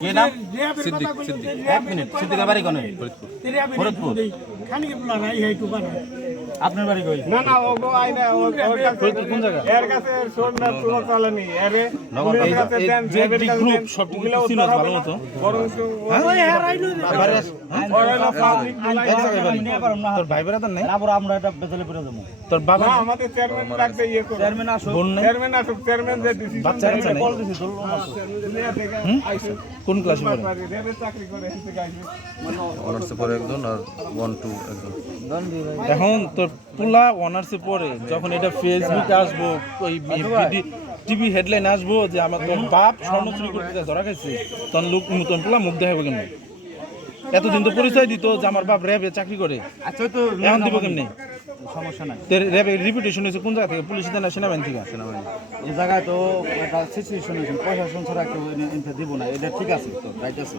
ये नाम सिद्दीक सिद्दीक एक मिनट सिद्दीक बाड़ी कौन है फरीदपुर আপনার বাড়ি কই না না ওগো আইনা ওর কাছে কোন জায়গা এর কাছে সোনা তুলো চলেনি আরে ওর কাছে দেন জেবের কাছে গ্রুপ সব কিছু চিনো ভালো মতো বরং ওই হারাইলো ওরা পাবলিক তোর ভাই বেড়া নাই আবার আমরা এটা বেতলে পড়ে যাবো তোর বাবা না আমাদের চেয়ারম্যান লাগবে ইয়ে করে চেয়ারম্যান আসো চেয়ারম্যান যে ডিসিশন বাচ্চা আছে কল দিছি তোর আইসো কোন ক্লাসে পড়ে রেবে চাকরি করে এসে গাইছে অনার্সে পরে একজন আর 1 2 একজন। এখন তোর পুলা অনার্সে পড়ে যখন এটা ফেসবুকে আসবো ওই টিভি হেডলাইন আসবো যে আমার তোর বাপ স্বর্ণ চুরি করতে ধরা খাইছে তখন লোক নতুন পুলা মুখ দেখাবো কেমনি এতদিন তো পরিচয় দিত যে আমার বাপ র্যাবে চাকরি করে আচ্ছা তো এখন দিব কেমনি সমস্যা নাই র্যাবে রিপিটেশন হয়েছে কোন জায়গা থেকে পুলিশ না সেনাবাহিনী থেকে এই জায়গায় তো একটা সিচুয়েশন হয়েছে প্রশাসন ছাড়া কেউ দিব না এটা ঠিক আছে তো রাইট আছে